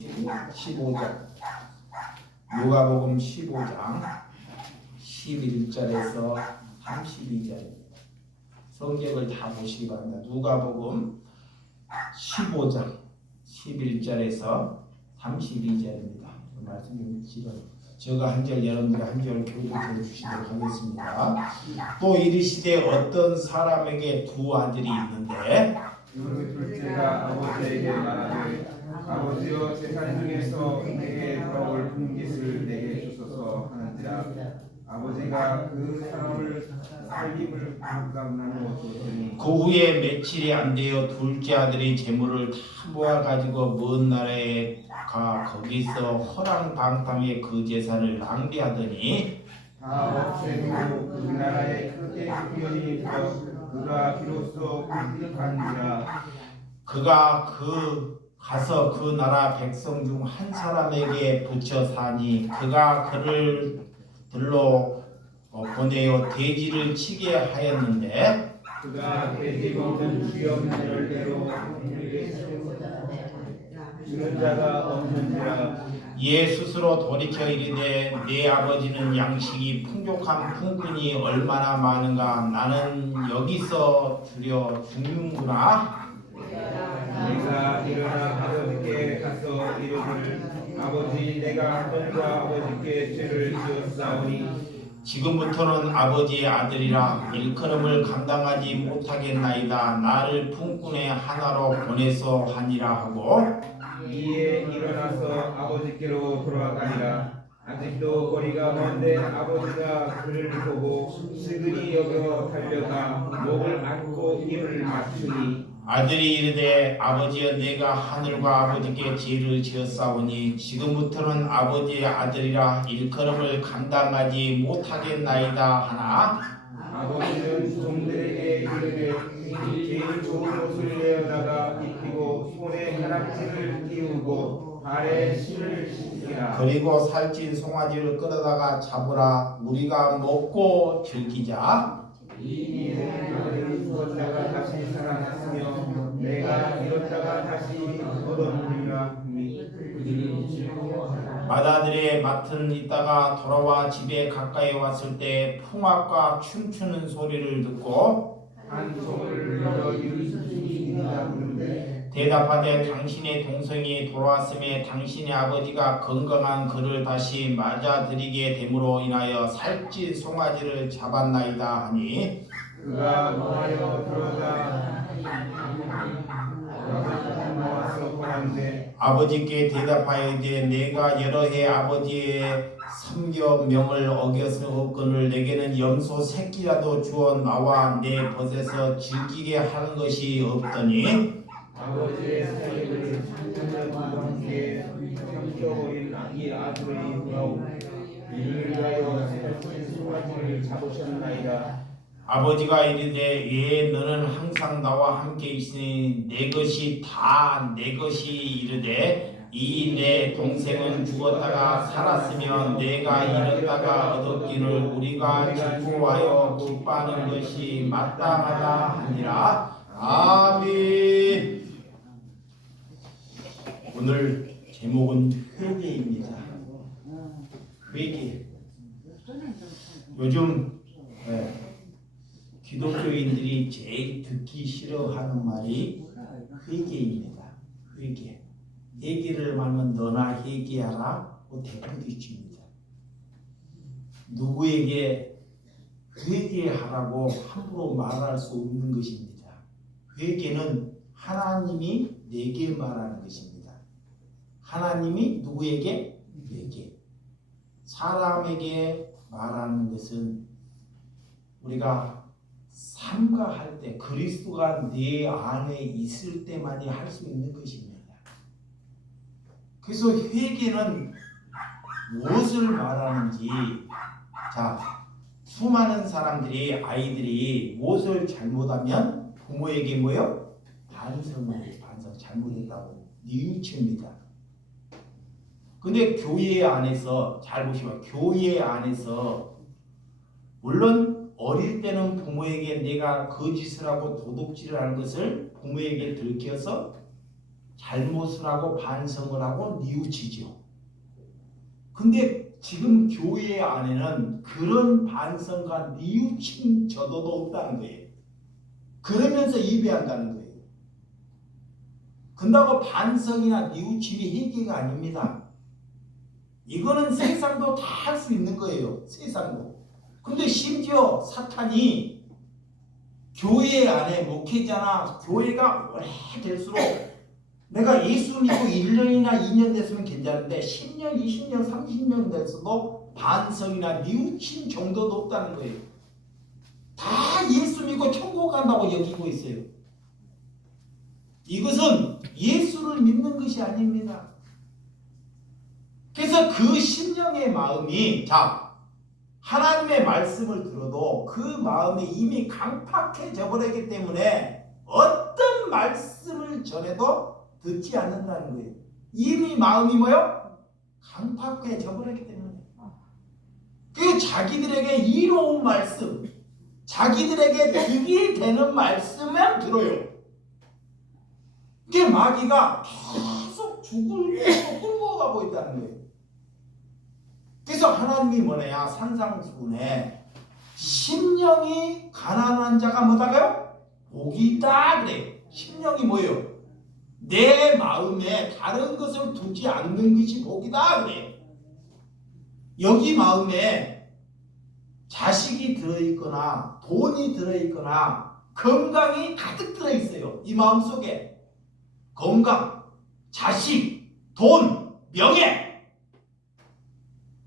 15장 누가복음 15장 11절에서 32절입니다. 성경을 다 보시기 바랍니다. 누가복음 15장 11절에서 32절입니다. 말씀이 길어요. 제가 한 절 여러분들이 한 절 교독해 주시도록 하겠습니다. 또 이르시되 어떤 사람에게 두 아들이 있는데 그 둘째가 아버지에게 말하되 아버지여 재산 중에서 내게 돌아올 분깃을 내게 주소서 하는지라. 아버지가 그 사람을 살림을 각각 나누어 줬더니 그 후에 며칠이 안 되어 둘째 아들이 재물을 다 모아 가지고 먼 나라에 가 거기서 허랑방탕에 그 재산을 낭비하더니 다 없애고 그 나라에 크게 후련이 되어 그가 비로소 끔찍한지라. 그가 가서 그 나라 백성 중 한 사람에게 붙여 사니 그가 그를 들로 보내어 돼지를 치게 하였는데 그가 돼지 먹는 주염 열대로 주는 자가 없는지라. 이에 스스로 돌이켜 이르되 내 아버지는 양식이 풍족한 품꾼이 얼마나 많은가 나는 여기서 들여 죽는구나. 내가 일어나 아버지께 가서 이르기를 아버지 내가 하나님과 아버지께 죄를 지었사오니 지금부터는 아버지의 아들이라 일컬음을 감당하지 못하겠나이다. 나를 품꾼의 하나로 보내서 하니라 하고 이에 일어나서 아버지께로 돌아가니라. 아직도 거리가 먼데 아버지가 그를 보고 스그리 여겨 달려가 목을 안고 입을 맞추니 아들이 이르되 아버지여 내가 하늘과 아버지께 죄를 지었사오니 지금부터는 아버지의 아들이라 일컬음을 감당하지 못하겠나이다 하나 아버지는 종들에게 이르되 제일 좋은 옷을 내어다가 입히고 손에 가락지를 띄우고 발에 신을 신기라. 그리고 살찐 송아지를 끌어다가 잡으라. 우리가 먹고 즐기자. 이 일은 아들이 죽었다가 다시 살아났으며 내가 잃었다가 다시 얻어보리라. 맏아들의 맡은 있다가 돌아와 집에 가까이 왔을 때 풍악과 춤추는 소리를 듣고 한 손을 들어 이르시니라 부르되 대답하되 당신의 동생이 돌아왔음에 당신의 아버지가 건강한 그를 다시 맞아들이게 됨으로 인하여 살찐 송아지를 잡았나이다 하니 그가 노하여 들어가 모아서 보았는데 아버지께 대답하여 이르되 내가 여러 해 아버지의 삼겨 명을 어겼거늘 내게는 염소 새끼라도 주어 나와 내 벗에서 즐기게 하는 것이 없더니 아버지의 사역을 상전과 함께 삼켜버린 이 아들의 돌아오 이를 위하여 살찐 송아지를 잡으셨나이다. 아버지가 이르되 예 너는 항상 나와 함께 있으니 내 것이 다 내 것이 이르되 이 내 동생은 죽었다가 살았으며 내가 잃었다가 얻었기를 우리가 즐거워하여 기뻐하는 것이 마땅하다 하니라. 아멘. 오늘 제목은 회개입니다. 회개. 요즘 기독교인들이 제일 듣기 싫어하는 말이 회개입니다. 회개. 회개를 하면 너나 회개하라. 대표기입니다. 누구에게 회개하라고 함부로 말할 수 없는 것입니다. 회개는 하나님이 내게 말하는 것입니다. 하나님이 누구에게? 내게. 사람에게 말하는 것은 우리가 삼가할 때 그리스도가 내 안에 있을 때만이 할 수 있는 것입니다. 그래서 회개는 무엇을 말하는지 수많은 사람들이 아이들이 무엇을 잘못하면 부모에게 뭐요? 반성 잘못했다고 뉘우칩니다. 근데 교회 안에서 잘 보시면 교회 안에서 물론 어릴 때는 부모에게 내가 거짓을 하고 도둑질을 하는 것을 부모에게 들켜서 잘못을 하고 반성을 하고 뉘우치죠. 근데 지금 교회 안에는 그런 반성과 뉘우친 저도도 없다는 거예요. 그러면서 예배한다는 거예요. 근다고 반성이나 뉘우침이 회개가 아닙니다. 이거는 세상도 다 할 수 있는 거예요. 세상도. 근데 심지어 사탄이 교회 안에 목회자나 교회가 오래될수록 내가 예수 믿고 1년이나 2년 됐으면 괜찮은데 10년, 20년, 30년 됐어도 반성이나 뉘우친 정도도 없다는 거예요. 다 예수 믿고 천국 간다고 여기고 있어요. 이것은 예수를 믿는 것이 아닙니다. 그래서 그 심령의 마음이 하나님의 말씀을 들어도 그 마음이 이미 강팍해져 버리기 때문에 어떤 말씀을 전해도 듣지 않는다는 거예요. 이미 마음이 뭐요? 강팍해져 버리기 때문에. 그리고 자기들에게 이로운 말씀, 자기들에게 득이 되는 말씀만 들어요. 그게 마귀가 계속 죽을 위로 끌고 가고 있다는 거예요. 그래서 하나님이 뭐냐? 산상수훈에 심령이 가난한 자가 뭐다가요? 복이 있다 그래요. 심령이 뭐예요? 내 마음에 다른 것을 두지 않는 것이 복이다 그래요. 여기 마음에 자식이 들어있거나 돈이 들어있거나 건강이 가득 들어있어요. 이 마음속에 건강, 자식, 돈, 명예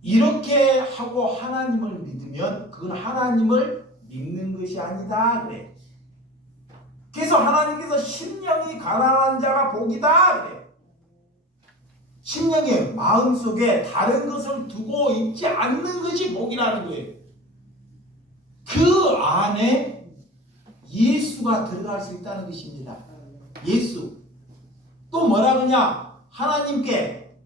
이렇게 하고 하나님을 믿으면 그건 하나님을 믿는 것이 아니다 그래. 그래서 하나님께서 심령이 가난한 자가 복이다 그래. 심령의 마음속에 다른 것을 두고 있지 않는 것이 복이라는 거예요. 그 안에 예수가 들어갈 수 있다는 것입니다. 예수. 또 뭐라 그러냐? 하나님께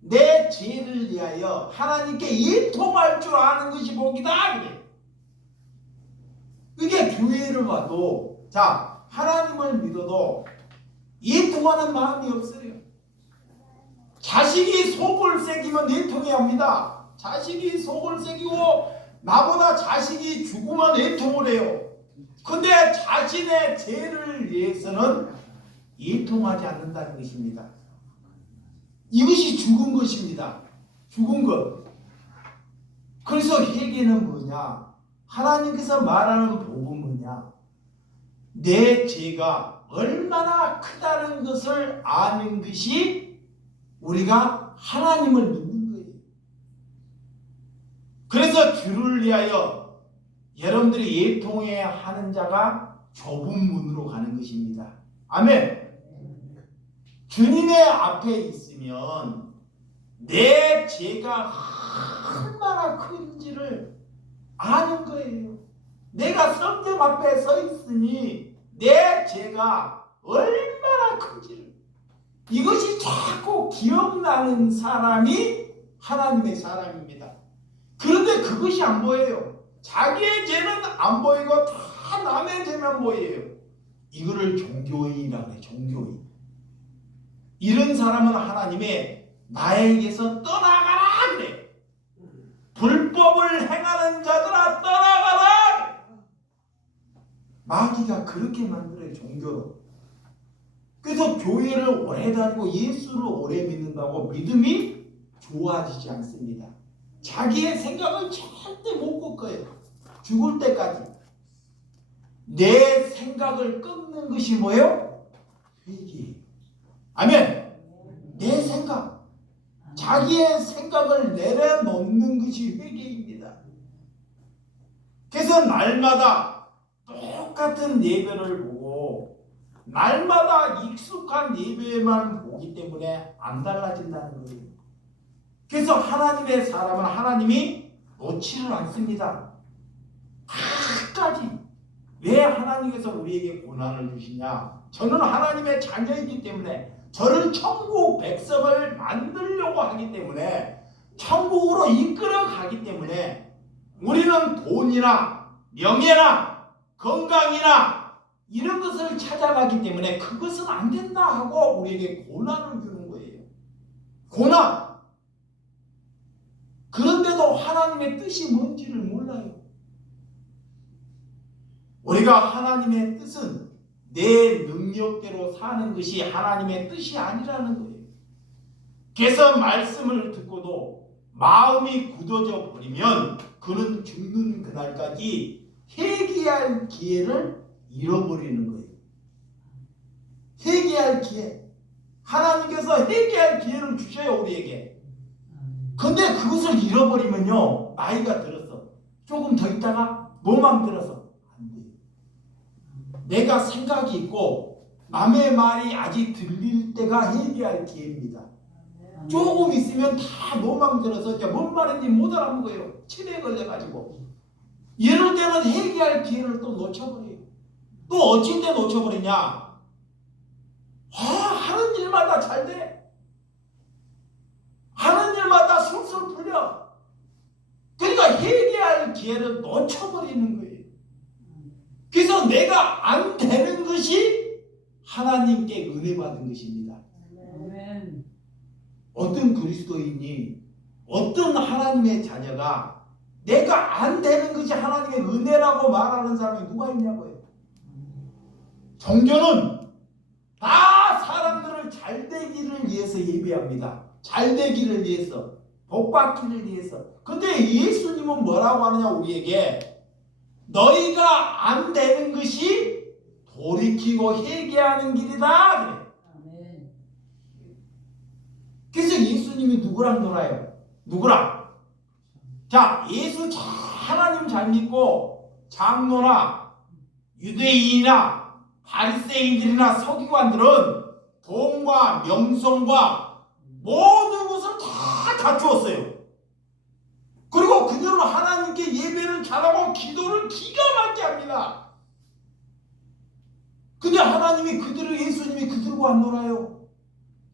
내 죄를 위하여 하나님께 예통할 줄 아는 것이 복이다 그래. 이게 교회를 봐도 하나님을 믿어도 예통하는 마음이 없어요. 자식이 속을 새기면 예통해야 합니다. 자식이 속을 새기고 나보다 자식이 죽으면 예통을 해요. 근데 자신의 죄를 위해서는 예통하지 않는다는 것입니다. 이것이 죽은 것입니다. 죽은 것. 그래서 회개는 뭐냐? 하나님께서 말하는 복은 뭐냐? 내 죄가 얼마나 크다는 것을 아는 것이 우리가 하나님을 믿는 거예요. 그래서 주를 위하여 여러분들이 예통해야 하는 자가 좁은 문으로 가는 것입니다. 아멘. 주님의 앞에 있으면 내 죄가 얼마나 큰지를 아는 거예요. 내가 성경 앞에 서 있으니 내 죄가 얼마나 큰지를 이것이 자꾸 기억나는 사람이 하나님의 사람입니다. 그런데 그것이 안 보여요. 자기의 죄는 안 보이고 다 남의 죄만 보여요. 이거를 종교인이라고 해요. 종교인. 이런 사람은 하나님의 나에게서 떠나가라 그래. 불법을 행하는 자들아 떠나가라. 마귀가 그렇게 만들어요. 종교로. 그래서 교회를 오래 다니고 예수를 오래 믿는다고 믿음이 좋아지지 않습니다. 자기의 생각을 절대 못 꺾어요. 죽을 때까지. 내 생각을 끊는 것이 뭐예요? 회개예요. 아멘. 내 생각, 자기의 생각을 내려놓는 것이 회개입니다. 그래서 날마다 똑같은 예배를 보고 날마다 익숙한 예배만 보기 때문에 안 달라진다는 거예요. 그래서 하나님의 사람은 하나님이 놓지를 않습니다. 끝까지. 왜 하나님께서 우리에게 고난을 주시냐? 저는 하나님의 자녀이기 때문에 저를 천국 백성을 만들려고 하기 때문에 천국으로 이끌어 가기 때문에 우리는 돈이나 명예나 건강이나 이런 것을 찾아가기 때문에 그것은 안 된다 하고 우리에게 고난을 주는 거예요. 고난. 그런데도 하나님의 뜻이 뭔지를 몰라요. 우리가 하나님의 뜻은 내 능력대로 사는 것이 하나님의 뜻이 아니라는 거예요. 그래서 말씀을 듣고도 마음이 굳어져 버리면 그는 죽는 그날까지 회개할 기회를 잃어버리는 거예요. 회개할 기회. 하나님께서 회개할 기회를 주셔요, 우리에게. 근데 그것을 잃어버리면요, 나이가 들어서 조금 더 있다가 노망 들어서 안 돼요. 내가 생각이 있고 남의 말이 아직 들릴 때가 회개할 기회입니다. 조금 있으면 다 노망 들어서 이제 뭔 말인지 못 알아먹어요. 치매에 걸려가지고. 이럴 때는 회개할 기회를 또 놓쳐버려요. 또 어찌 때 놓쳐버리냐? 하는 일마다 잘 돼. 하는 일마다 술술 풀려. 그러니까 회개할 기회를 놓쳐버리는 거예요. 그래서 내가 안 되는 것이 하나님께 은혜 받은 것입니다. 어떤 그리스도인이, 어떤 하나님의 자녀가 내가 안 되는 것이 하나님의 은혜라고 말하는 사람이 누가 있냐고요. 종교는 다 사람들을 잘 되기를 위해서 예배합니다. 잘 되기를 위해서, 복 받기를 위해서. 근데 예수님은 뭐라고 하느냐, 우리에게 너희가 안 되는 것이 돌이키고 회개하는 길이다 그래. 그래서 예수님이 누구랑 놀아요? 누구랑? 자, 예수 하나님 잘 믿고 장로나 유대인이나 바리새인들이나 서기관들은 돈과 명성과 모든 것을 다 갖추었어요. 그리고 그들은 하나님께 예배를 잘하고 기도를 기가 막히게 합니다. 근데 하나님이 그들을, 예수님이 그들과 안 놀아요.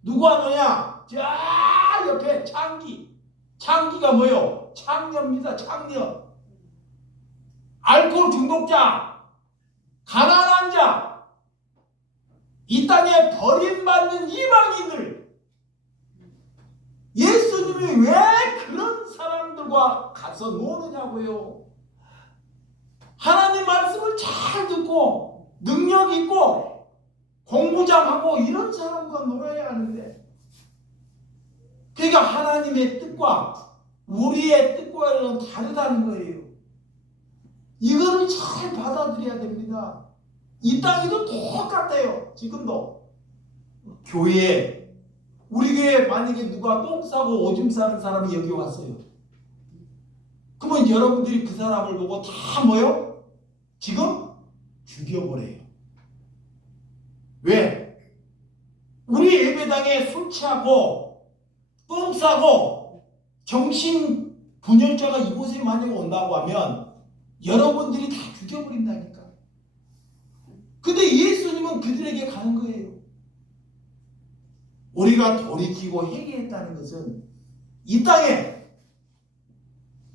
누구와 노냐? 자, 옆에 창기. 창기가 뭐요? 창녀입니다. 창녀. 알코올 중독자, 가난한 자, 이 땅에 버림받는 이방인들. 예수님이 왜 그런 사람들과 가서 노느냐고요. 하나님 말씀을 잘 듣고 능력 있고 공부 잘하고 이런 사람과 놀아야 하는데, 그러니까 하나님의 뜻과 우리의 뜻과는 다르다는 거예요. 이거를 잘 받아들여야 됩니다. 이 땅에도 똑같아요. 지금도 교회에, 우리 교회에 만약에 누가 똥 싸고 오줌 싸는 사람이 여기 왔어요. 그러면 여러분들이 그 사람을 보고 다 뭐요? 지금 죽여버려요. 왜? 우리 예배당에 술 취하고 똥 싸고 정신 분열자가 이곳에 만약에 온다고 하면 여러분들이 다 죽여버린다니까. 근데 예수님은 그들에게 가는 거예요. 우리가 돌이키고 회개했다는 것은 이 땅에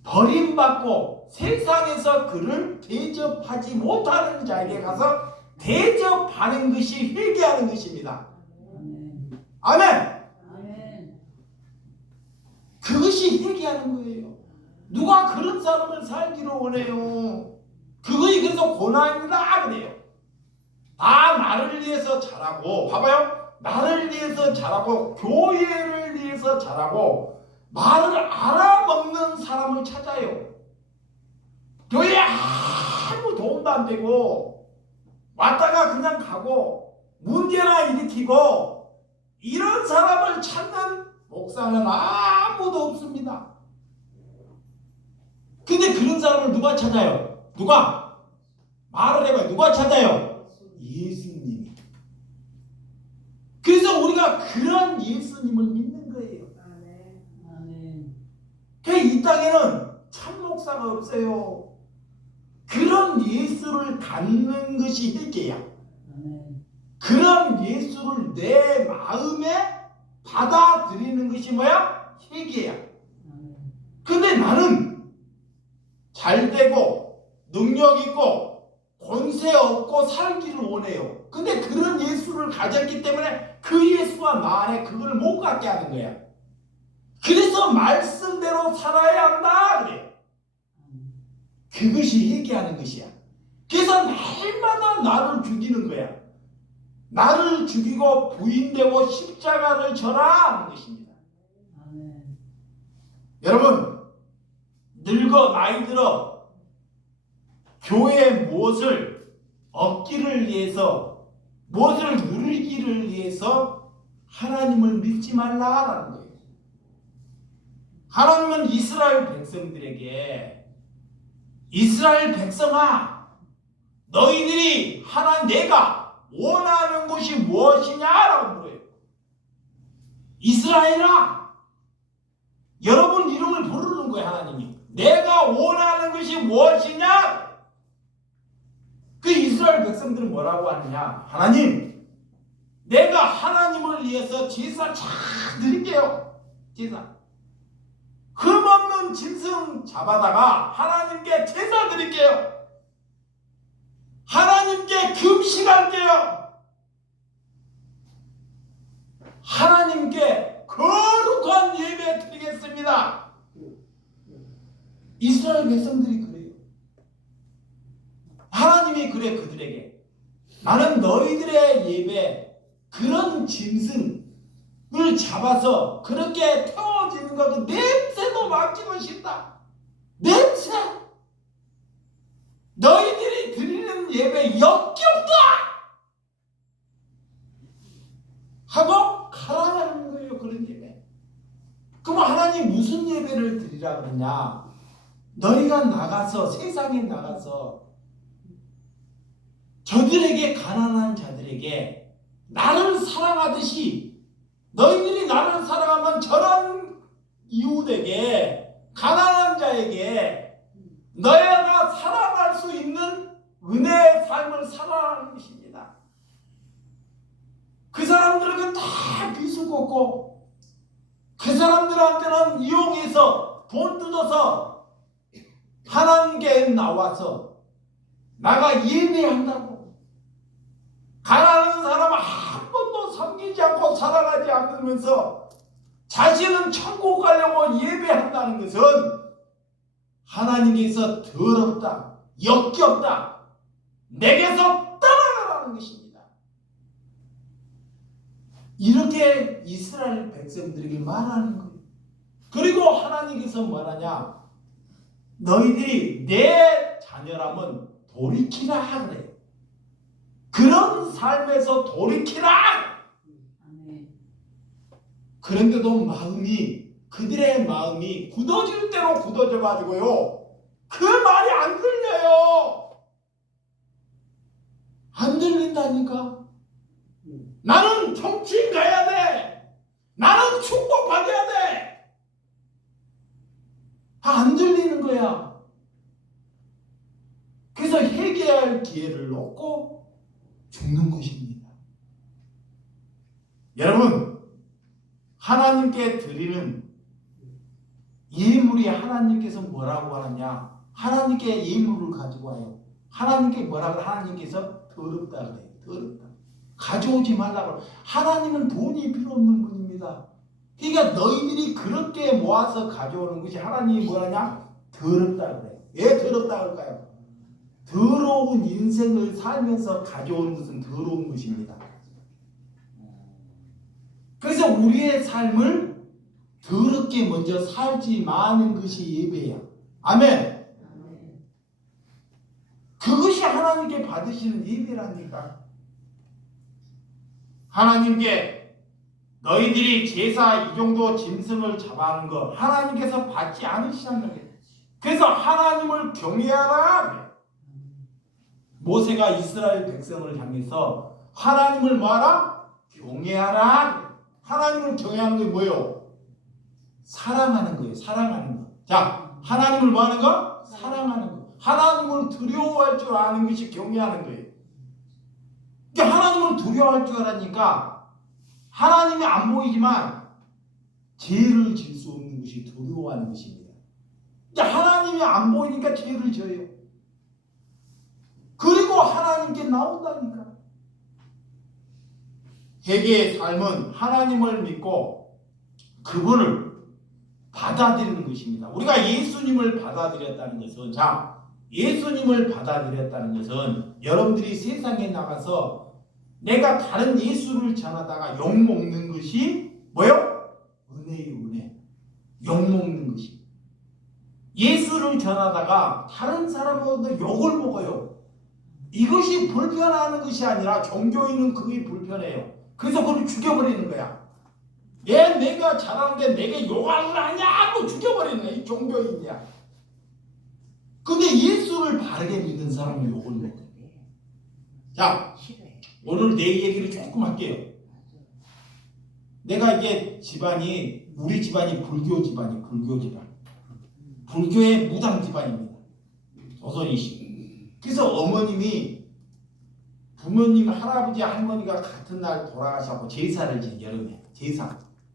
버림받고 세상에서 그를 대접하지 못하는 자에게 가서 대접하는 것이 회개하는 것입니다. 아멘. 그것이 회개하는 거예요. 누가 그런 사람을 살기를 원해요. 그것이 그래서 고난이다 그래요. 다 나를 위해서 잘하고, 봐봐요. 나를 위해서 잘하고 교회를 위해서 잘하고 말을 알아먹는 사람을 찾아요. 교회에 아무 도움도 안 되고 왔다가 그냥 가고 문제나 일으키고 이런 사람을 찾는 목사는 아무도 없습니다. 근데 그런 사람을 누가 찾아요? 누가? 말을 해봐요. 누가 찾아요? 예수님이. 그래서 우리가 그런 예수님을 믿는 거예요. 그래서 이 땅에는 참 목사가 없어요. 그런 예수를 갖는 것이 회개야. 그런 예수를 내 마음에 받아들이는 것이 뭐야? 회개야. 근데 나는 잘 되고 능력 있고 권세 없고 살기를 원해요. 근데 그런 예수를 가졌기 때문에 그 예수가 나 안에 그걸 못 갖게 하는 거야. 그래서 말씀대로 살아야 한다 그래. 그것이 얘기하는 것이야. 그래서 날마다 나를 죽이는 거야. 나를 죽이고 부인되고 십자가를 져라 하는 것입니다. 아멘. 여러분, 늙어 나이 들어 교회의 무엇을 얻기를 위해서, 무엇을 누리기를 위해서 하나님을 믿지 말라라는 거예요. 하나님은 이스라엘 백성들에게, 이스라엘 백성아, 너희들이 내가 원하는 것이 무엇이냐라고 물어요. 이스라엘아, 여러분 이름을 부르는 거예요. 하나님이 내가 원하는 것이 무엇이냐. 그 이스라엘 백성들은 뭐라고 하느냐. 하나님, 내가 하나님을 위해서 제사 잘 드릴게요. 제사 흠없는 짐승 잡아다가 하나님께 제사 드릴게요. 하나님께 금식할게요. 하나님께 거룩한 예배 드리겠습니다. 이스라엘 백성들이 그래요. 하나님이 그래 그들에게 나는 너희들의 예배 그런 짐승을 잡아서 그렇게 태워지는 것, 그 냄새도 맡기고 싶다. 냄새. 너희들이 드리는 예배 역겹다 하고 가라는 거예요. 그런 예배. 그럼 하나님 무슨 예배를 드리라 그러냐. 너희가 나가서, 세상에 나가서 저들에게, 가난한 자들에게 나를 사랑하듯이 너희들이 나를 사랑하면 저런 이웃에게, 가난한 자에게 너희가 살아갈 수 있는 은혜의 삶을 살아가는 것입니다. 그 사람들에게 다 비수고 그 사람들한테는 이용해서 돈 뜯어서 하나님께 나와서 나가 예배한다고. 가난한 사람은 한 번도 섬기지 않고 살아가지 않으면서 자신은 천국 가려고 예배한다는 것은 하나님께서 더럽다, 역겹다, 내게서 떠나가라는 것입니다. 이렇게 이스라엘 백성들에게 말하는 거예요. 그리고 하나님께서 뭐하냐. 너희들이 내 자녀라면 돌이키라 그래요. 그런 삶에서 돌이키라. 아멘. 그런데도 그들의 마음이 굳어질 대로 굳어져 가지고요. 그 말이 안 들려요. 안 들린다니까. 나는 정치인 가야 돼. 나는 축복받아야 돼. 안 들리는 거야. 그래서 회개할 기회를 얻고 죽는 것입니다. 여러분, 하나님께 드리는 예물이 하나님께서 뭐라고 하느냐. 하나님께 예물을 가지고 와요. 하나님께 뭐라고 해요? 하나님께서 더럽다 그래요. 더럽다. 가져오지 말라고. 하나님은 돈이 필요 없는 분입니다. 그러니까 너희들이 그렇게 모아서 가져오는 것이 하나님이 뭐라냐? 더럽다 그래요. 왜 더럽다 그럴까요? 더러운 인생을 살면서 가져오는 것은 더러운 것입니다. 그래서 우리의 삶을 더럽게 먼저 살지 마는 것이 예배야. 아멘. 그것이 하나님께 받으시는 예배랍니까? 하나님께 너희들이 제사 이 정도 짐승을 잡아하는 거 하나님께서 받지 않으시는 거예요. 그래서 하나님을 경외하라. 모세가 이스라엘 백성을 향해서 하나님을 뭐하라? 경외하라. 하나님을 경외하는 게 뭐예요? 사랑하는 거예요. 사랑하는 거. 자, 하나님을 뭐하는 거? 사랑하는 거. 하나님을 두려워할 줄 아는 것이 경외하는 거예요. 그러니까 하나님을 두려워할 줄 알았으니까 하나님이 안 보이지만 죄를 질 수 없는 것이 두려워하는 것입니다. 그러니까 하나님이 안 보이니까 죄를 져요. 그리고 하나님께 나온다니까. 회개의 삶은 하나님을 믿고 그분을 받아들이는 것입니다. 우리가 예수님을 받아들였다는 것은, 예수님을 받아들였다는 것은 여러분들이 세상에 나가서 내가 다른 예수를 전하다가 욕먹는 것이 뭐요? 은혜의 은혜. 욕먹는 것이. 예수를 전하다가 다른 사람보다 욕을 먹어요. 이것이 불편한 것이 아니라 종교인은 그게 불편해요. 그래서 그걸 죽여버리는 거야. 얘 내가 잘하는데 내게 욕을 하냐 하고 죽여버리는 거야. 이 종교인이야. 근데 예수를 바르게 믿는 사람은 욕을 먹어요. 자, 오늘 내 얘기를 조금 할게요. 내가 이게 우리 집안이 불교 집안이 불교 집안. 불교의 무당 집안입니다. 조선이시. 그래서 어머님이 부모님 할아버지 할머니가 같은 날 돌아가셔서 제사를 지내 여름에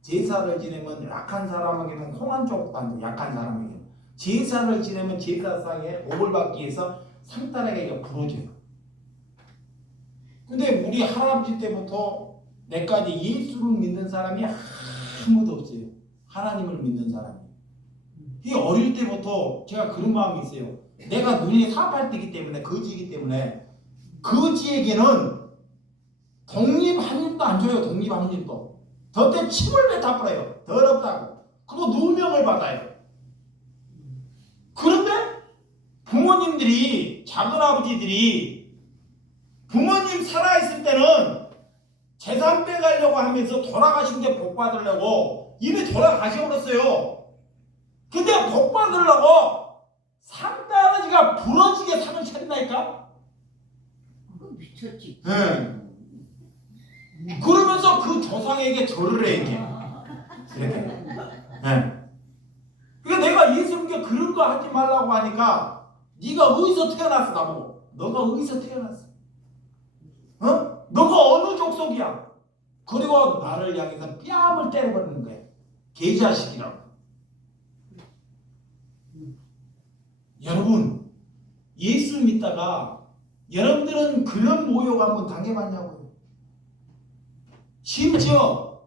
제사를 지내면 약한 사람에게는 콩 한 조각도 안 줘. 약한 사람에게는 제사를 지내면 제사상에 복을 받기 위해서 상달에게 부러져요. 근데 우리 할아버지 때부터 내까지 예수를 믿는 사람이 아무도 없어요. 하나님을 믿는 사람이. 이 어릴 때부터 제가 그런 마음이 있어요. 내가 눈이 사팔뜨기 때문에 거지이기 때문에 거지에게는 독립 한 입도 안 줘요. 독립 한 입도. 저때 침을 뱉어 뿌려요. 더럽다고. 그리고 누명을 받아요. 그런데 부모님들이 작은아버지들이 부모님 살아있을 때는 재산 빼가려고 하면서 돌아가신 게 복 받으려고 이미 돌아가셔버렸어요. 근데 복 받으려고 상다리가 부러지게 상을 차린다니까? 미쳤지. 네. 그러면서 그 조상에게 절을 해 이렇게. 네. 그러니까 내가 예수님께 그런 거 하지 말라고 하니까 네가 어디서 태어났어 나보고. 너가 어디서 태어났어? 어? 너가 어느 족속이야? 그리고 나를 향해서 뺨을 때려버리는 거야. 개자식이라고. 여러분, 예수 믿다가 여러분들은 그런 모욕 한번 당해봤냐고요? 심지어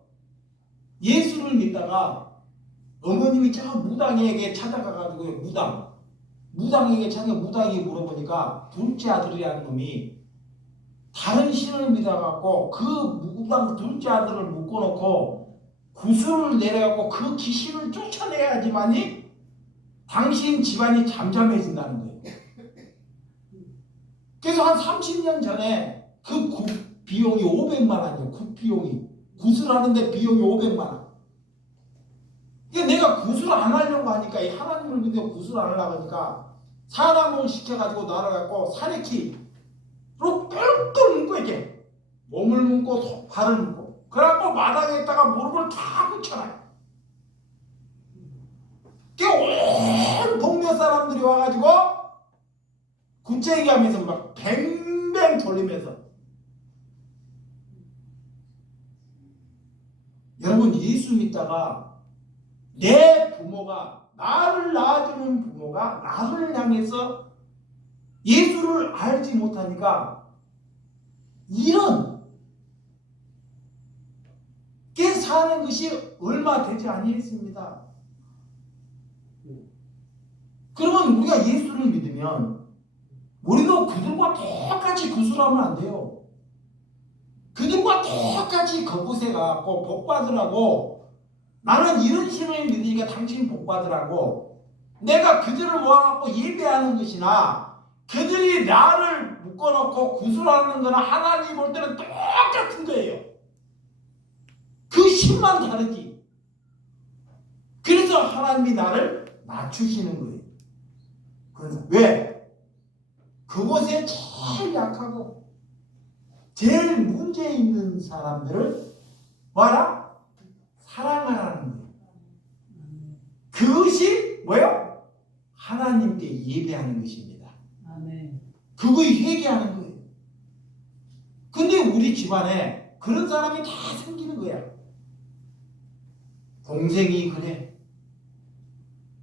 예수를 믿다가 어머님이 저 무당에게 찾아가가지고 무당에게 찾아가 무당이 물어보니까 둘째 아들이라는 놈이 다른 신을 믿어갖고 그 무당 둘째 아들을 묶어놓고 구슬을 내려갖고 그 귀신을 쫓아내야지만이 당신 집안이 잠잠해진다는 거예요. 그래서 한 30년 전에 그 국 비용이 500만 원이에요. 국 비용이. 구슬하는데 비용이 500만 원. 그러니까 내가 구슬 안 하려고 하니까 이 하나님을 믿고 구슬 안 하려고 하니까 사람을 시켜가지고 나를 갖고 사리키로 똘똘 묶고 이렇게 몸을 묶고 발을 묶고 그래갖고 마당에다가 무릎을 다 붙여놔요. 온 동네 사람들이 와가지고 굿쟁이 하면서 막 뱅뱅 돌리면서 여러분 예수 믿다가 내 부모가 나를 낳아주는 부모가 나를 향해서 예수를 알지 못하니까 이런 게 사는 것이 얼마 되지 아니했습니다. 그러면 우리가 예수를 믿으면 우리도 그들과 똑같이 구술하면 안 돼요. 그들과 똑같이 그곳에 가고 복 받으라고 나는 이런 신을 믿으니까 당신 복 받으라고 내가 그들을 모아갖고 예배하는 것이나 그들이 나를 묶어놓고 구술하는 거나 하나님 볼 때는 똑같은 거예요. 그 신만 다르지. 그래서 하나님이 나를 낮추시는 거예요. 그래서 왜? 그곳에 제일 약하고 제일 문제 있는 사람들을 뭐라? 사랑하라는 거예요. 그것이 뭐예요? 하나님께 예배하는 것입니다. 아멘. 그거 회개하는 거예요. 근데 우리 집안에 그런 사람이 다 생기는 거야. 동생이 그래.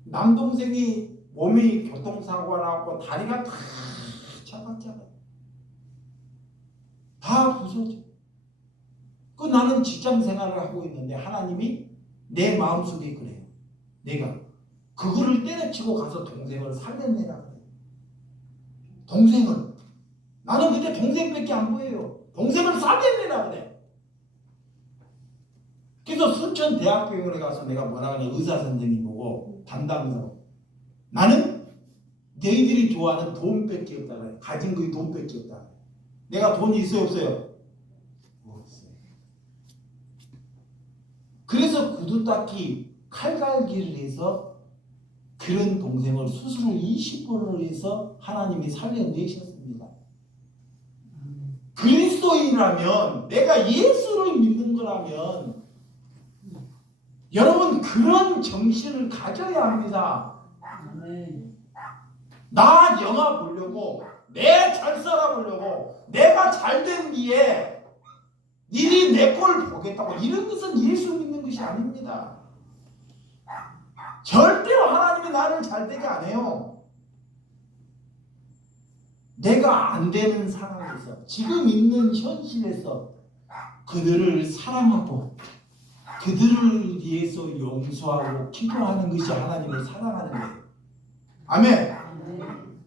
남동생이 몸이 교통사고가 나고 다리가 다 차박차박. 다 부서져. 나는 직장 생활을 하고 있는데 하나님이 내 마음속에 그래요. 내가 그거를 때려치고 가서 동생을 살려내라 그래요. 동생을. 나는 그때 동생밖에 안 보여요. 동생을 살려내라 그래. 그래서 순천대학병원에 가서 내가 뭐라 그러냐, 의사 선생님 보고 담당의사, 나는 너희들이 좋아하는 돈밖에 없다 그래. 가진 거이 돈밖에 없다 그래. 내가 돈이 있어요 없어요? 없어요. 그래서 구두 닦기 칼갈기를 해서 그런 동생을 수술을 20번을 해서 하나님이 살려내셨습니다. 그리스도인이라면, 내가 예수를 믿는 거라면 여러분 그런 정신을 가져야 합니다. 아멘. 나 영화 보려고, 내 잘 살아보려고, 내가 잘된 뒤에 니들이 내 꼴 보겠다고, 이런 것은 예수 믿는 것이 아닙니다. 절대로 하나님이 나를 잘되게 안 해요. 내가 안 되는 상황에서, 지금 있는 현실에서 그들을 사랑하고 그들을 위해서 용서하고 기도하는 것이 하나님을 사랑하는 거예요. 아멘. 아멘.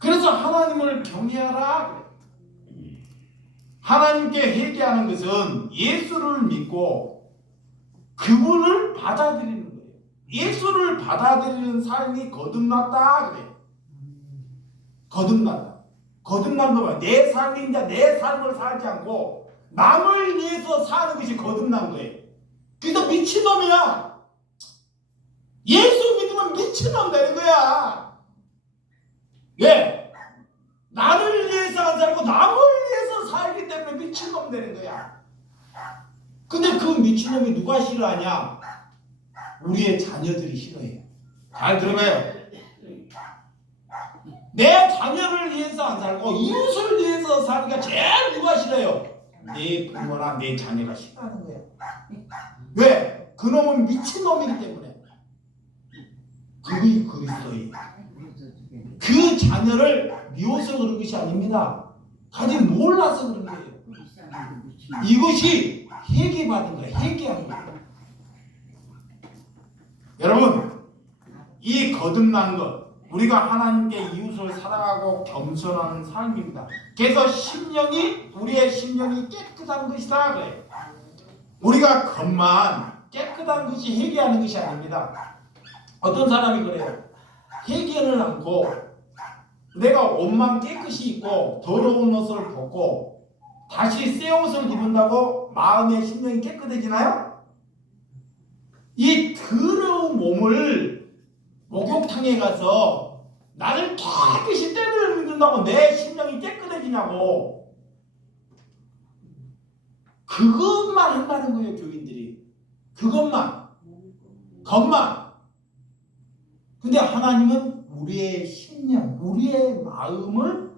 그래서 하나님을 경외하라. 하나님께 회개하는 것은 예수를 믿고 그분을 받아들이는 거예요. 예수를 받아들이는 삶이 거듭났다 그래. 거듭났다. 거듭난 거야. 내 삶이 이제 내 삶을 살지 않고 남을 위해서 사는 것이 거듭난 거예요. 그래서 미친놈이야. 예수 믿으면 미친놈 되는 거야. 왜? 나를 위해서 안 살고 남을 위해서 살기 때문에 미친놈 되는 거야. 근데 그 미친놈이 누가 싫어하냐? 우리의 자녀들이 싫어해요. 잘 들어봐요. 내 자녀를 위해서 안 살고 이웃을 위해서 사니까 제일 누가 싫어요? 내 부모나 내 자녀가 싫어하는 거야. 왜? 그놈은 미친놈이기 때문에. 그게 그리스도예요. 그 자녀를 미워서 그런 것이 아닙니다. 아직 몰라서 그런 거예요. 이것이 회개받은 거예요. 회개한 거예요. 여러분, 이 거듭난 것, 우리가 하나님께 이웃을 사랑하고 겸손하는 삶입니다. 그래서 우리의 심령이 깨끗한 것이다 그래. 우리가 겉만 깨끗한 것이 회개하는 것이 아닙니다. 어떤 사람이 그래요. 회개를 않고 내가 옷만 깨끗이 입고 더러운 옷을 벗고 다시 새 옷을 입는다고 마음의 심령이 깨끗해지나요? 이 더러운 몸을 목욕탕에 가서 나를 깨끗이 때를 믿는다고 내 심령이 깨끗해지냐고. 그것만 한다는 거예요, 교인들이. 그것만. 겉만. 근데 하나님은 우리의 심령, 우리의 마음을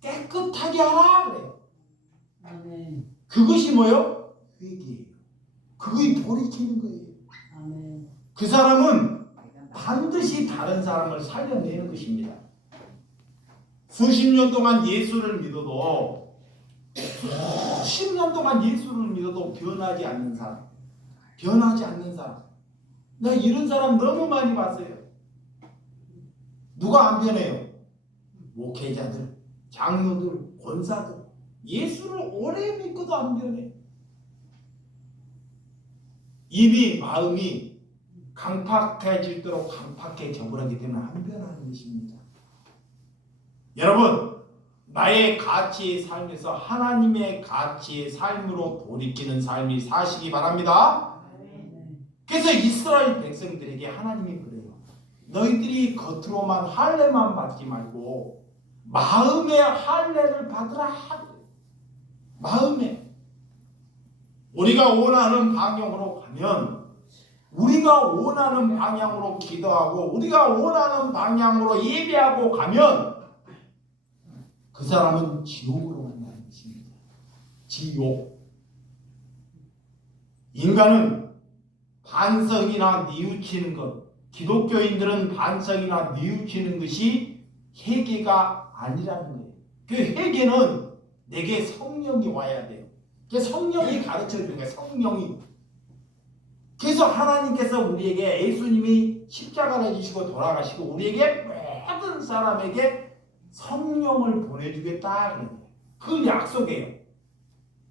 깨끗하게 하라 그래요. 아멘. 그것이 뭐예요? 회개예요. 그것이 돌이키는 거예요. 아멘. 그 사람은 반드시 다른 사람을 살려내는 것입니다. 수십 년 동안 예수를 믿어도 수십 년 동안 예수를 믿어도 변하지 않는 사람, 변하지 않는 사람. 나 이런 사람 너무 많이 봤어요. 누가 안 변해요? 목회자들, 장로들, 권사들. 예수를 오래 믿고도 안 변해. 이미 마음이 강팍해질도록 강팍해져 버리기 때문에 안 변하는 것입니다. 여러분, 나의 가치의 삶에서 하나님의 가치의 삶으로 돌이키는 삶이 사시기 바랍니다. 그래서 이스라엘 백성들에게 하나님이 그래요. 너희들이 겉으로만 할례만 받지 말고 마음의 할례를 받으라. 마음에. 우리가 원하는 방향으로 가면, 우리가 원하는 방향으로 기도하고 우리가 원하는 방향으로 예배하고 가면 그 사람은 지옥으로 간다는 것입니다. 지옥. 인간은 반석이나 뉘우치는 것, 기독교인들은 반석이나 뉘우치는 것이 회개가 아니라는 거예요. 그 회개는 내게 성령이 와야 돼요. 성령이 가르쳐 주는 거예요. 성령이. 그래서 하나님께서 우리에게 예수님이 십자가를 지시고 돌아가시고 우리에게 모든 사람에게 성령을 보내주겠다. 그 약속이에요.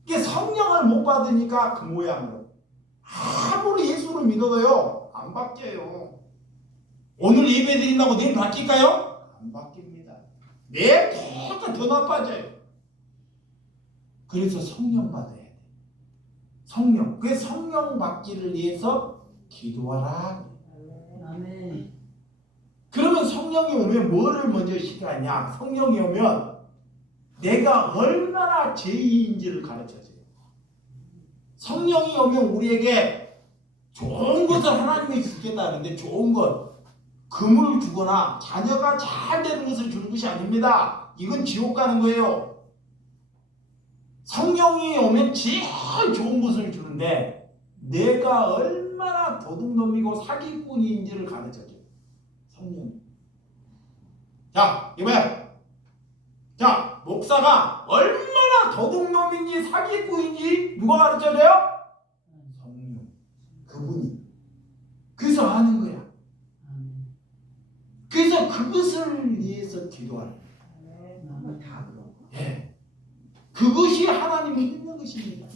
이게 성령을 못 받으니까 그 모양으로 아무리 예수를 믿어도요 안 바뀌어요. 오늘 예배 드린다고 내일 바뀔까요? 안 바뀝니다. 내일 더 나빠져요. 그래서 성령 받아야 돼. 성령. 그 성령 받기를 위해서 기도하라. 아멘. 그러면 성령이 오면 뭐를 먼저 시켜하냐? 성령이 오면 내가 얼마나 죄인인지를 가르쳐줘요. 성령이 오면 우리에게 좋은 것을 하나님이 주겠다는데 좋은 것, 금을 주거나 자녀가 잘 되는 것을 주는 것이 아닙니다. 이건 지옥 가는 거예요. 성령이 오면 제일 좋은 것을 주는데 내가 얼마나 도둑놈이고 사기꾼인지를 가르쳐줘요. 성령이. 자, 이거야. 자, 목사가 얼마나 도둑놈인지 사기꾼인지 누가 가르쳐줘요? 성령. 그분이. 그래서 하는 거야. 그래서 그것을 위해서 기도하는 거야. 다 그런 거. 예. 그것이 하나님이 있는 것입니다.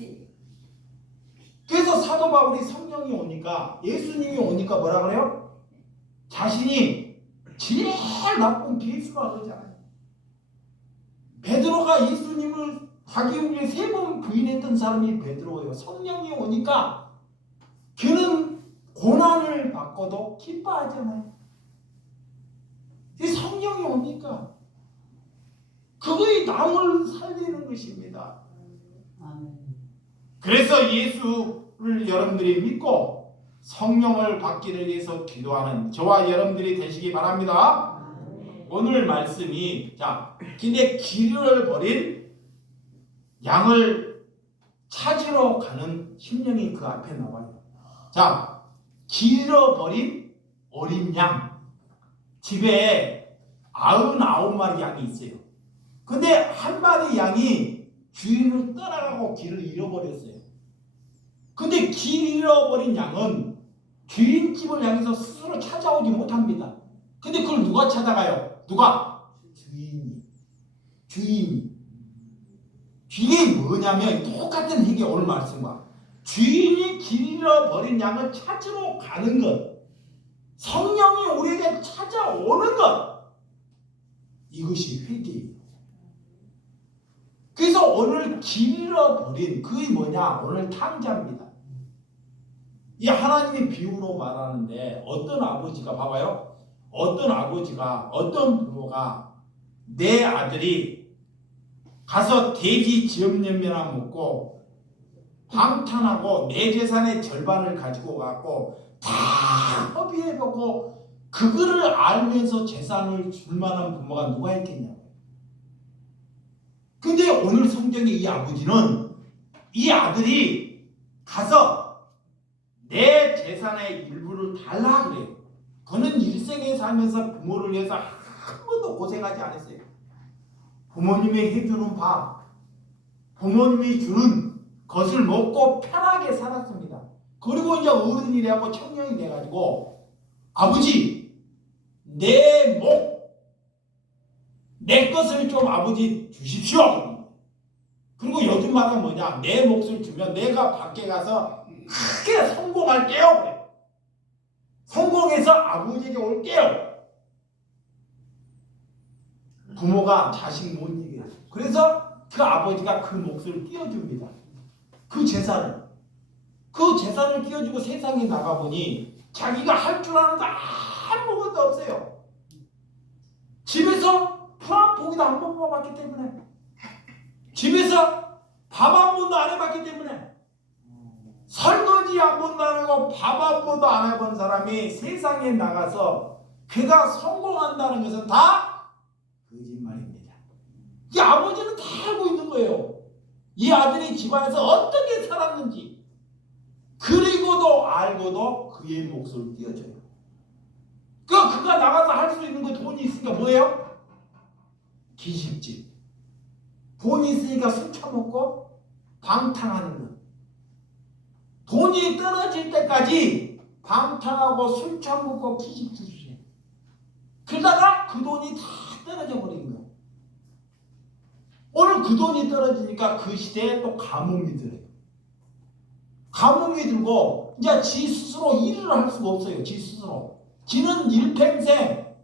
그래서 사도 바울이 성령이 오니까 예수님이 오니까 뭐라 그래요? 자신이 제일 나쁜 비수라 그러잖아요. 베드로가 예수님을 자기 후에 3번 부인했던 사람이 베드로예요. 성령이 오니까 그는 고난을 받고도 기뻐하잖아요. 이 성령이 오니까 그거의 남을 살리는 것입니다. 아멘. 그래서 예수를 여러분들이 믿고 성령을 받기를 위해서 기도하는 저와 여러분들이 되시기 바랍니다. 오늘 말씀이 자, 근데 길을 버린 양을 찾으러 가는 심령이 그 앞에 나와요. 자, 길잃어버린 어린 양. 집에 99마리 양이 있어요. 근데 한 마리 양이 주인을 떠나가고 길을 잃어버렸어요. 근데 길 잃어버린 양은 주인 집을 향해서 스스로 찾아오지 못합니다. 근데 그걸 누가 찾아가요? 누가? 주인이. 이게 뭐냐면 똑같은 이게 오늘 말씀과 주인이 길 잃어버린 양을 찾으러 가는 것, 성령이 우리에게 찾아오는 것, 이것이 회개예요. 그래서 오늘 길 잃어버린 그게 뭐냐? 오늘 탕자입니다. 이 하나님의 비유로 말하는데 어떤 아버지가 봐봐요. 어떤 부모가 내 아들이 가서 돼지 지엄연면나 먹고 방탕하고 내 재산의 절반을 가지고 가고 다 협의해보고 그거를 알면서 재산을 줄 만한 부모가 누가 있겠냐고. 근데 오늘 성경의 이 아버지는 이 아들이 가서 내 재산의 일부를 달라 그래요. 그는 일생에 살면서 부모를 위해서 한 번도 고생하지 않았어요. 부모님이 해주는 밥, 부모님이 주는 것을 먹고 편하게 살았습니다. 그리고 이제 어른이 되고 청년이 돼가지고 아버지 내 것을 좀 아버지 주십시오. 그리고 요즘 말은 뭐냐? 내 몫을 주면 내가 밖에 가서 크게 성공할게요. 그래. 성공해서 아버지에게 올게요. 부모가 자식 못 이겨요. 그래서 그 아버지가 그 몫을 띄워줍니다. 그 재산을 띄워주고 세상에 나가보니 자기가 할 줄 아는 거 아무것도 없어요. 집에서 포기도 한 번 먹어봤기 때문에, 집에서 밥 한 번도 안 해봤기 때문에, 설거지 한 번도 안 하고 밥 한 번도 안 해본 사람이 세상에 나가서 그가 성공한다는 것은 다 거짓말입니다. 이 아버지는 다 알고 있는 거예요. 이 아들이 집안에서 어떻게 살았는지. 그리고도 알고도 그의 몫을 띄워줘요. 그가 나가서 할 수 있는 거 돈이 있으니까 뭐예요? 기집집. 돈이 있으니까 술 처먹고 방탕하는 거. 돈이 떨어질 때까지 방탕하고 술 처먹고 기집수수해. 그러다가 그 돈이 다 떨어져 버린 거야. 오늘 그 돈이 떨어지니까 그 시대에 또 가뭄이 들어요. 가뭄이 들고 이제 지 스스로 일을 할 수가 없어요. 지 스스로. 지는 일평생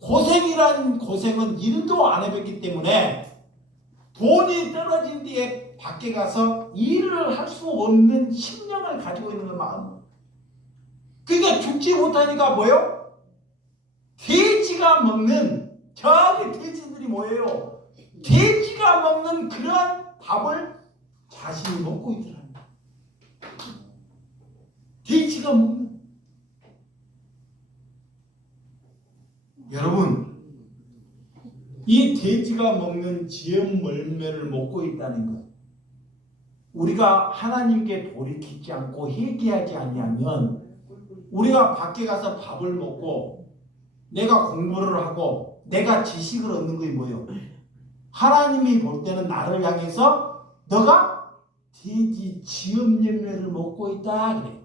고생이란 고생은 일도 안 해봤기 때문에 돈이 떨어진 뒤에 밖에 가서 일을 할 수 없는 심령을 가지고 있는 거 마음. 그러니까 죽지 못하니까 뭐예요? 돼지가 먹는, 저기 돼지들이 뭐예요? 돼지가 먹는 그러한 밥을 자신이 먹고 있더라. 돼지가 먹는. 여러분, 이 돼지가 먹는 지은 열매를 먹고 있다는 것. 우리가 하나님께 돌이키지 않고 회개하지 아니하면 우리가 밖에 가서 밥을 먹고 내가 공부를 하고 내가 지식을 얻는 게 뭐예요? 하나님이 볼 때는 나를 향해서 너가 돼지 지은 열매를 먹고 있다 그래.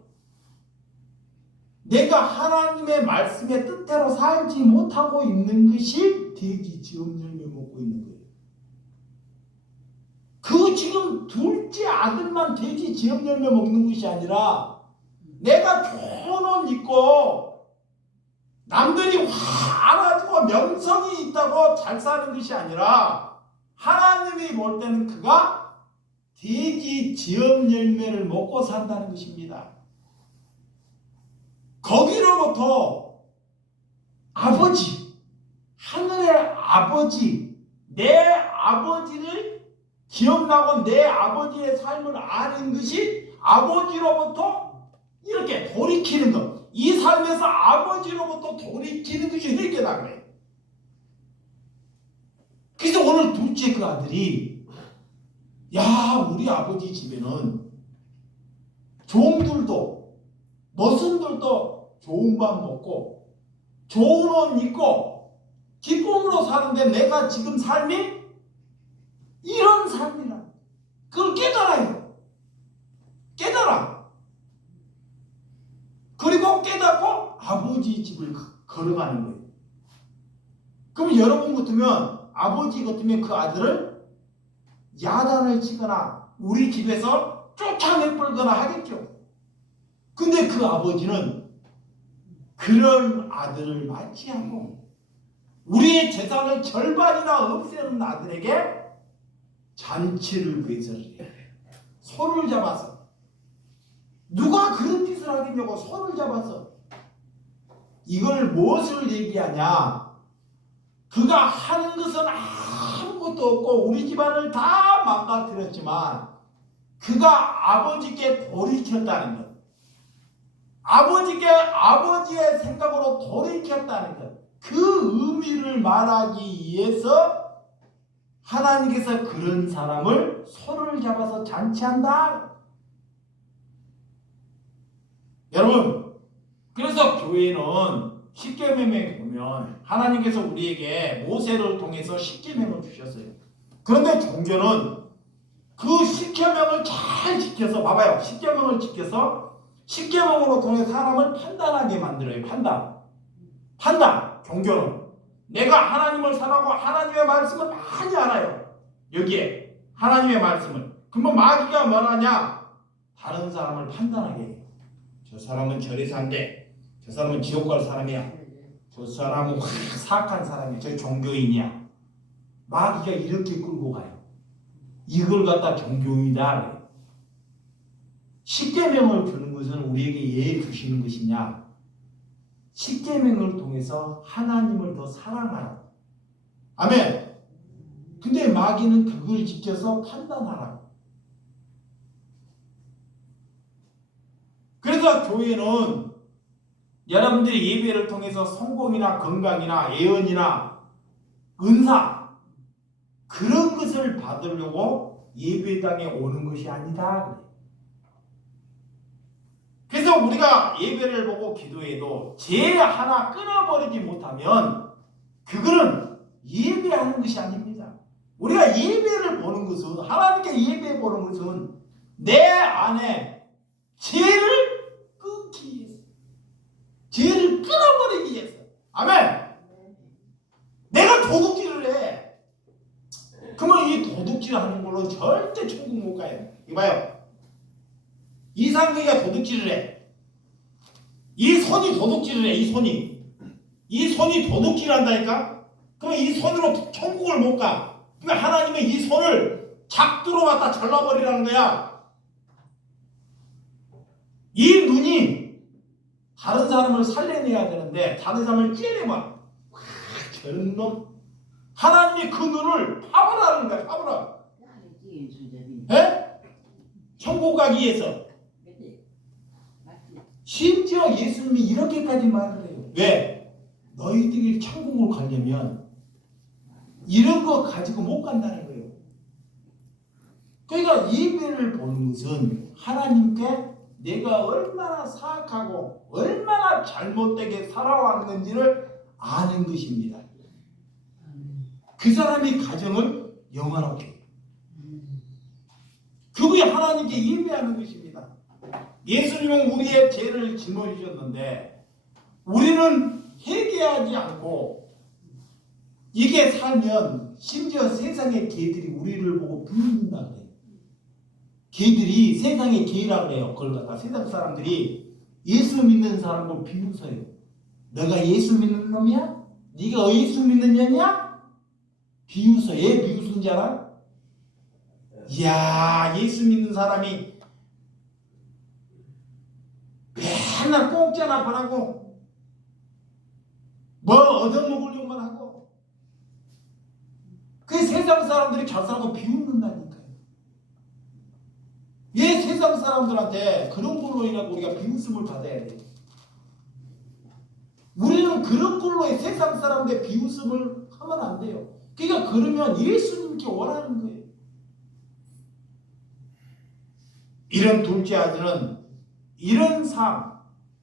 내가 하나님의 말씀의 뜻대로 살지 못하고 있는 것이 돼지 지은 열매 먹고 있는 거예요. 그 지금 둘째 아들만 돼지 지은 열매 먹는 것이 아니라 내가 좋은 옷 입고 남들이 알아주고 명성이 있다고 잘 사는 것이 아니라 하나님이 볼 때는 그가 돼지 지은 열매를 먹고 산다는 것입니다. 거기로부터 아버지, 하늘의 아버지, 내 아버지를 기억나고 내 아버지의 삶을 아는 것이 아버지로부터 이렇게 돌이키는 것. 이 삶에서 아버지로부터 돌이키는 것이 회개다 그래. 그래서 오늘 둘째 그 아들이 야, 우리 아버지 집에는 종들도 머슴들도 좋은 밥 먹고 좋은 옷 입고 기쁨으로 사는데 내가 지금 삶이 이런 삶이라. 그걸 깨달아요. 깨달아. 그리고 깨닫고 아버지 집을 걸어가는 거예요. 그럼 여러분 같으면 아버지 같으면 그 아들을 야단을 치거나 우리 집에서 쫓아내버리거나 하겠죠. 근데 그 아버지는 그런 아들을 맞이하고 우리의 재산을 절반이나 없애는 아들에게 잔치를 배설해요. 손을 잡아서. 누가 그런 짓을 하겠냐고 손을 잡아서. 이걸 무엇을 얘기하냐? 그가 하는 것은 아무것도 없고 우리 집안을 다 망가뜨렸지만 그가 아버지께 돌이켰다는 것. 아버지께 아버지의 생각으로 돌이켰다는 것. 그 의미를 말하기 위해서 하나님께서 그런 사람을 손을 잡아서 잔치한다. 여러분, 그래서 교회는 십계명에 보면 하나님께서 우리에게 모세를 통해서 십계명을 주셨어요. 그런데 종교는 그 십계명을 잘 지켜서 봐봐요. 십계명을 지켜서 십계명으로 통해 사람을 판단하게 만들어요. 판단. 종교는 내가 하나님을 사랑하고 하나님의 말씀을 많이 알아요. 여기에 하나님의 말씀을. 그러면 마귀가 뭐하냐? 다른 사람을 판단하게 해요. 저 사람은 저리 산대. 저 사람은 지옥 갈 사람이야. 저 사람은 사악한 사람이야. 저 종교인이야. 마귀가 이렇게 끌고 가요. 이걸 갖다 종교이다. 십계명을 주는 것은 우리에게 왜 주시는 것이냐? 십계명을 통해서 하나님을 더 사랑하라. 아멘. 근데 마귀는 그걸 지켜서 판단하라. 그래서 교회는 여러분들이 예배를 통해서 성공이나 건강이나 예언이나 은사 그런 것을 받으려고 예배당에 오는 것이 아니다. 그래서 우리가 예배를 보고 기도해도 죄 하나 끊어버리지 못하면 그거는 예배하는 것이 아닙니다. 우리가 예배를 보는 것은 하나님께 예배 보는 것은 내 안에 죄를 끊기 위해서, 죄를 끊어버리기 위해서. 아멘. 내가 도둑질을 해. 그러면 이 도둑질하는 걸로 절대 천국 못 가요. 이봐요. 이상민이가 도둑질을 해. 이 손이 도둑질을 해. 이 손이 도둑질을 한다니까. 그러면 이 손으로 천국을 못 가. 그러면 하나님은 이 손을 작두로 갖다 잘라버리라는 거야. 이 눈이 다른 사람을 살려내야 되는데 다른 사람을 째려봐. 저런 놈. 하나님이 그 눈을 파버라는 거야. 파버라. 예? 천국 가기 위해서. 심지어 예수님이 이렇게까지 말을 해요. 왜? 너희들이 천국을 가려면 이런 거 가지고 못 간다는 거예요. 그러니까 예배를 보는 것은 하나님께 내가 얼마나 사악하고 얼마나 잘못되게 살아왔는지를 아는 것입니다. 그 사람의 가정을 영화롭게 해요. 그게 하나님께 예배하는 것입니다. 예수님은 우리의 죄를 짊어지셨는데 우리는 회개하지 않고 이게 살면 심지어 세상의 개들이 우리를 보고 비웃는다 그래요. 개들이 세상의 개라고 그래요. 그걸 갖다 세상 사람들이 예수 믿는 사람을 비웃어요. 너가 예수 믿는 놈이야? 네가 예수 믿는 년이야? 비웃어. 얘 비웃은 줄 알아? 이야, 예수 믿는 사람이 맨날 공짜나 바라고 뭐 얻어먹으려고만 하고 그 세상 사람들이 저 사람을 비웃는다니까요. 왜 세상 사람들한테 그런 걸로 인하여 우리가 비웃음을 받아야 돼요? 우리는 그런 걸로 세상 사람들의 비웃음을 하면 안 돼요. 그러니까 그러면 예수님께 원하는 거예요. 이런 둘째 아들은 이런 삶,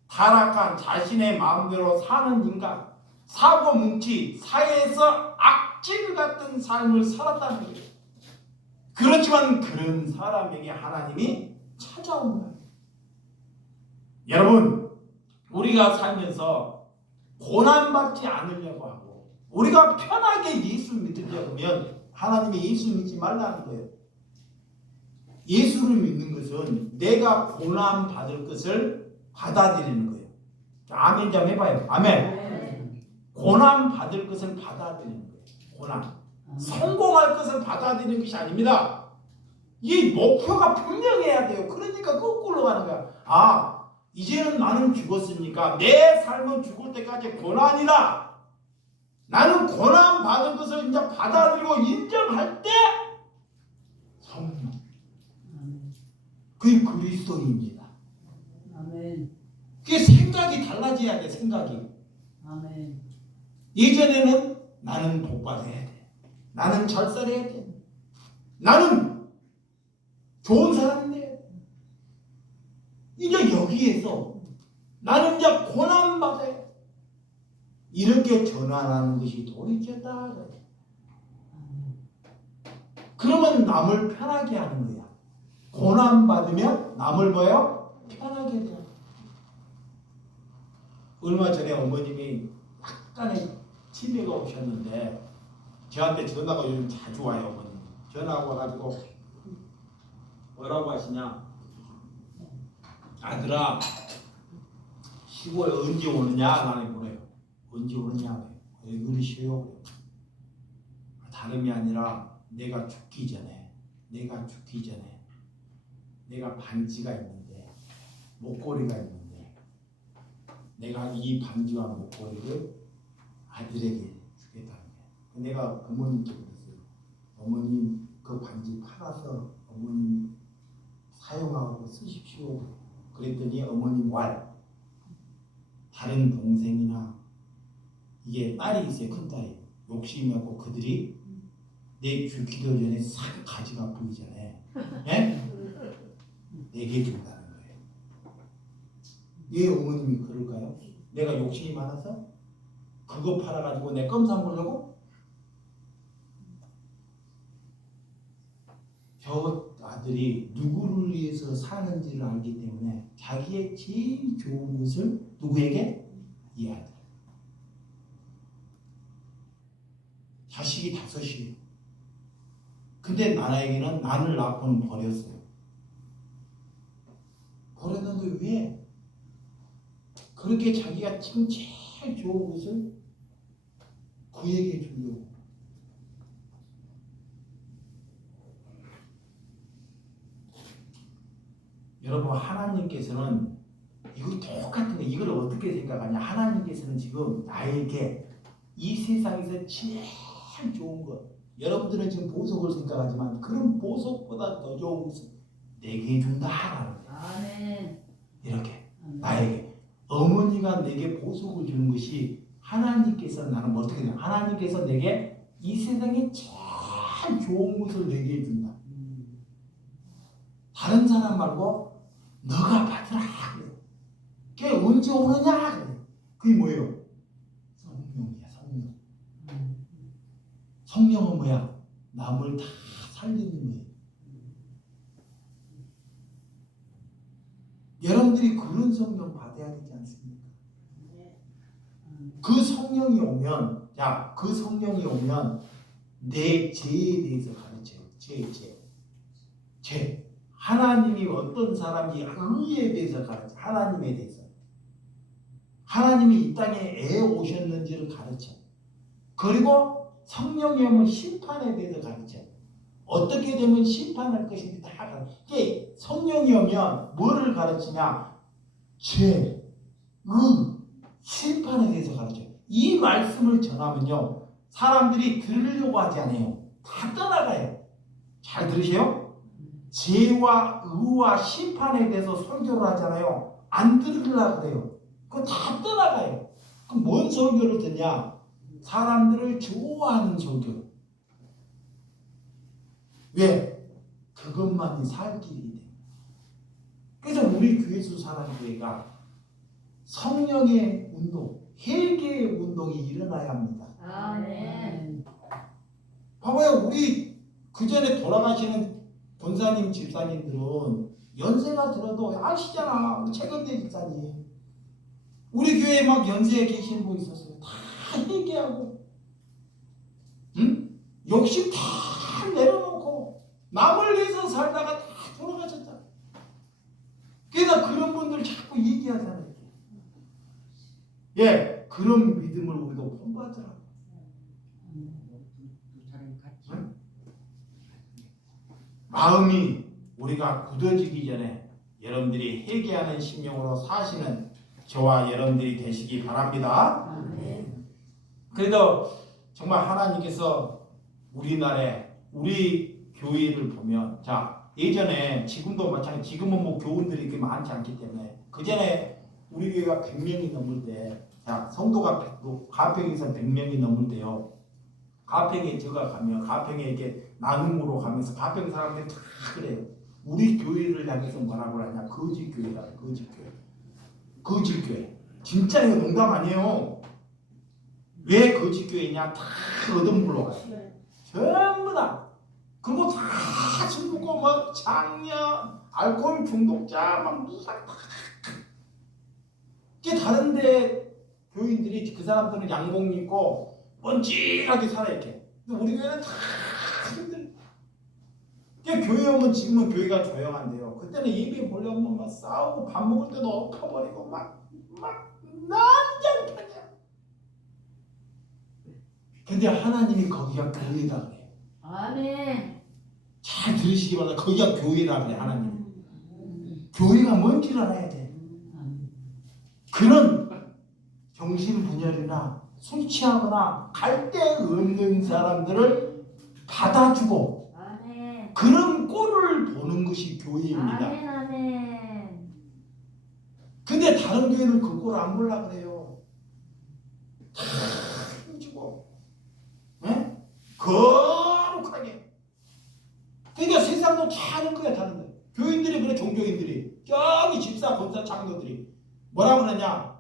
타락한 자신의 마음대로 사는 인간, 사고 뭉치, 사회에서 악질 같은 삶을 살았다는 거예요. 그렇지만 그런 사람에게 하나님이 찾아온다. 여러분, 우리가 살면서 고난받지 않으려고 하고 우리가 편하게 예수 믿으려고 하면 하나님이 예수 믿지 말라는 거예요. 예수를 믿는 것은 내가 고난 받을 것을 받아들이는 거예요. 아멘 좀 해봐요. 아멘. 고난 받을 것을 받아들이는 거예요. 고난. 성공할 것을 받아들이는 것이 아닙니다. 이 목표가 분명해야 돼요. 그러니까 거꾸로 가는 거야. 아, 이제는 나는 죽었으니까 내 삶은 죽을 때까지 고난이다. 나는 고난 받은 것을 이제 받아들이고 인정할 때 성공. 그게 그리스도입니다. 아멘. 그게 생각이 달라져야 돼. 생각이. 아멘. 예전에는 나는 복받아야 돼. 나는 절살해야 돼. 나는 좋은 사람인데 이제 여기에서 나는 이제 고난받아야 돼. 이렇게 전환하는 것이 도리죄다. 그러면 남을 편하게 하는 거야. 고난받으면 남을 뭐요? 편하게 해줘. 얼마 전에 어머님이 약간의 치매가 오셨는데 저한테 전화가 요즘 자주 와요. 어머님 전화가 와가지고 뭐라고 하시냐, 아들아 시골에 언제 오느냐 나는 그래요. 언제 오느냐 왜 그러시요? 다름이 아니라 내가 죽기 전에 내가 반지가 있는데 목걸이가 있는데 내가 이 반지와 목걸이를 아들에게 주겠다는 거예요. 내가 어머님께 그랬어요. 어머님 그 반지 팔아서 어머님 사용하고 쓰십시오. 그랬더니 어머님 말 다른 동생이나 이게 딸이 있어요. 큰 딸이 욕심이 많고 그들이 내 죽기도 전에 싹 가지가 보기 전에 내게 준다는 거예요. 왜 어머님이 그럴까요? 내가 욕심이 많아서? 그거 팔아가지고 내 껌 사먹으려고? 저 아들이 누구를 위해서 사는지를 알기 때문에 자기의 제일 좋은 것을 누구에게? 이 아들. 자식이 5이에요. 근데 나에게는 나를 낳고는 버렸어요. 버렸는데 왜? 그렇게 자기가 지금 제일 좋은 것을 그에게 주려고. 여러분, 하나님께서는 이거 똑같은 거, 이걸 어떻게 생각하냐? 하나님께서는 지금 나에게 이 세상에서 제일 좋은 것, 여러분들은 지금 보석을 생각하지만 그런 보석보다 더 좋은 것을 내게 준다라는 거예요. 아멘. 이렇게 아멘. 나에게 어머니가 내게 보석을 주는 것이 하나님께서 나는 어떻게 되냐? 하나님께서 내게 이 세상에 제일 좋은 것을 내게 준다. 다른 사람 말고 너가 받으라 그래. 그게 언제 오느냐 그래. 그게 뭐예요? 성령이야. 성령. 성령은 뭐야? 남을 다 살리는 거예요. 여러분들이 그런 성령 받아야 되지 않습니까? 그 성령이 오면, 자, 그 성령이 오면 내 죄에 대해서 가르쳐요. 죄. 하나님이 어떤 사람이 의에 대해서 가르쳐. 하나님에 대해서. 하나님이 이 땅에 애 오셨는지를 가르쳐. 그리고 성령이 오면 심판에 대해서 가르쳐. 어떻게 되면 심판할 것인지 다 가르쳐. 이게 성령이 오면 뭐를 가르치냐? 죄, 심판에 대해서 가르쳐. 이 말씀을 전하면요, 사람들이 들으려고 하지 않아요. 다 떠나가요. 잘 들으세요? 죄와 의와 심판에 대해서 설교를 하잖아요. 안 들으려고 그래요. 그거 다 떠나가요. 그럼 뭔 설교를 듣냐? 사람들을 좋아하는 설교. 왜? 그것만이 살 길이네. 그래서 우리 교회수 사랑교회가 성령의 운동, 회개의 운동이 일어나야 합니다. 아멘. 봐봐요. 우리 그 전에 돌아가시는 권사님, 집사님들은 연세가 들어도 아시잖아. 우리 최근대 집사님. 우리 교회에 막 연세에 계시는 분 있었어요. 다 회개하고, 응? 욕심 다 내려놓고 남을 위해서 살다가 다 돌아가셨잖아. 그래서 그런 분들 자꾸 얘기하잖아요. 예, 그런 믿음을 우리도 본받으라고. 응? 마음이 우리가 굳어지기 전에 여러분들이 회개하는 심령으로 사시는 저와 여러분들이 되시기 바랍니다. 아멘. 그래도 정말 하나님께서 우리나라에 우리 교회를 보면, 자, 예전에 지금도 마찬가지, 지금은 뭐 교원들이 그렇게 많지 않기 때문에 그 전에 우리 교회가 100명이 넘을 때, 자, 성도가 가평에서 100명이 넘을 때요, 가평에 제가 가면 가평에 이렇게 나눔으로 가면서 가평 사람들이 다 그래요. 우리 교회를 향해서 뭐라고 하냐? 거짓교회다. 거짓교회. 진짜 이거 농담 아니에요. 왜 거짓교회냐? 다 얻어물러 가요. 전부 다. 그리고 다 술 먹고 막 장녀, 알코올 중독자 막 무상 다. 이게 다른데 교인들이 그 사람들은 양복 입고 먼지하게 살아 이렇게. 근데 우리 교회는 다 힘들. 교회 오면 지금은 교회가 조용한데요. 그때는 예배 보려면 막 싸우고 밥 먹을 때도 엎어버리고 막 난장판이야. 근데 하나님이 거기가 교회다 그래요. 아멘. 잘 들으시기 바랍니다. 거기가 교회다 그래 하나님. 교회가 뭔지를 알아야 돼. 그런 정신분열이나 술 취하거나 갈데 없는 사람들을 받아주고 아멘. 그런 꼴을 보는 것이 교회입니다. 아멘. 아멘. 근데 다른 교회는 그 꼴을 안 보려고 그래요. 다 힘주고 거룩하게. 그러니까 세상도 다 하는 거야. 다른데 교인들이 그래. 종교인들이 저기 집사 권사 장로들이 뭐라고 그러냐,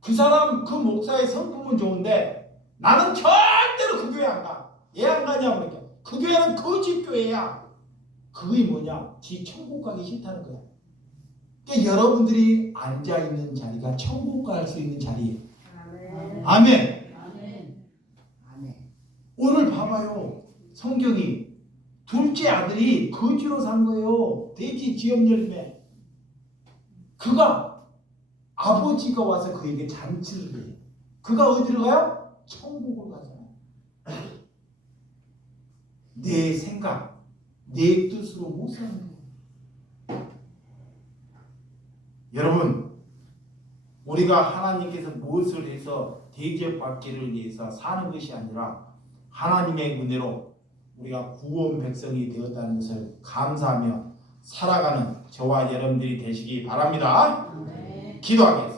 그 사람 그 목사의 성품은 좋은데 나는 절대로 그 교회 안 가. 왜 안 가냐 그러니까 그 교회는 거짓 교회야. 그게 뭐냐? 지 천국 가기 싫다는 거야. 그러니까 여러분들이 앉아 있는 자리가 천국 갈 수 있는 자리예요. 아멘. 오늘 봐봐요. 성경이 둘째 아들이 거지로 산 거예요. 돼지 지역 열매. 그가 아버지가 와서 그에게 잔치를 해요. 그가 어디로 가요? 천국으로 가잖아요. 내 생각, 내 뜻으로 못 사는 거예요. 여러분, 우리가 하나님께서 무엇을 해서 대접받기를 위해서 사는 것이 아니라 하나님의 은혜로 우리가 구원 백성이 되었다는 것을 감사하며 살아가는 저와 여러분들이 되시기 바랍니다. 기도하겠습니다.